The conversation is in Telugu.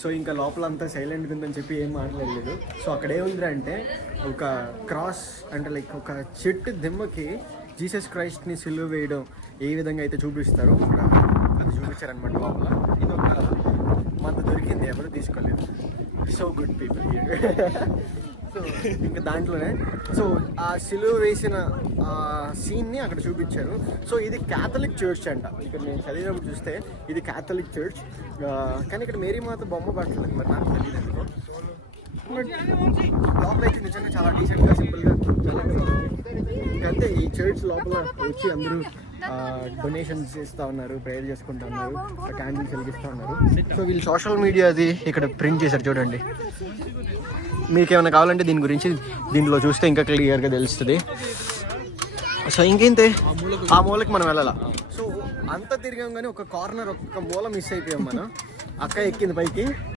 సో ఇంకా లోపల అంతా సైలెంట్గా ఉందని చెప్పి ఏం మాట్లాడలేదు. సో అక్కడ ఏముంది అంటే ఒక క్రాస్ అంటే లైక్ ఒక చెట్టు దిమ్మకి జీసస్ క్రైస్ట్ని సిలువ వేయడం ఏ విధంగా అయితే చూపిస్తారో అక్కడ అది చూపించారనమాట లోపల. ఇది ఒక మంత దొరికింది, ఎవరు తీసుకోలేదు. So good people here. So ఇంకా దాంట్లోనే సో ఆ సిలువ వేసిన ఆ సీన్ని అక్కడ చూపించారు. సో ఇది క్యాథలిక్ చర్చ్ అంట. ఇక్కడ నేను చదివినప్పుడు చూస్తే ఇది క్యాథలిక్ చర్చ్, కానీ ఇక్కడ మేరీ మాత బొమ్మ పట్టలేదు, మరి నాకు తెలియదు ఎందుకో. బట్ లోపల అయితే నిజంగా చాలా డీసెంట్గా సింపుల్గా చాలా ఇంకంతే. ఈ చర్చ్ లోపల వచ్చి అందరూ డొనేషన్స్ ఇస్తూ ఉన్నారు, ప్రేయర్ చేసుకుంటూ ఉన్నారు, క్యాండిల్స్ వెలిగిస్తూ ఉన్నారు. సో వీళ్ళు సోషల్ మీడియాది ఇక్కడ ప్రింట్ చేశారు చూడండి. మీకు ఏమైనా కావాలంటే దీని గురించి దీంట్లో చూస్తే ఇంకా క్లియర్గా తెలుస్తుంది. సో ఇంకేంతే ఆ మూలకి మనం వెళ్ళాలా. సో అంతా తిరిగాం కానీ ఒక కార్నర్ ఒక్క మూల మిస్ అయిపోయాం మనం. అక్క ఎక్కింది పైకి.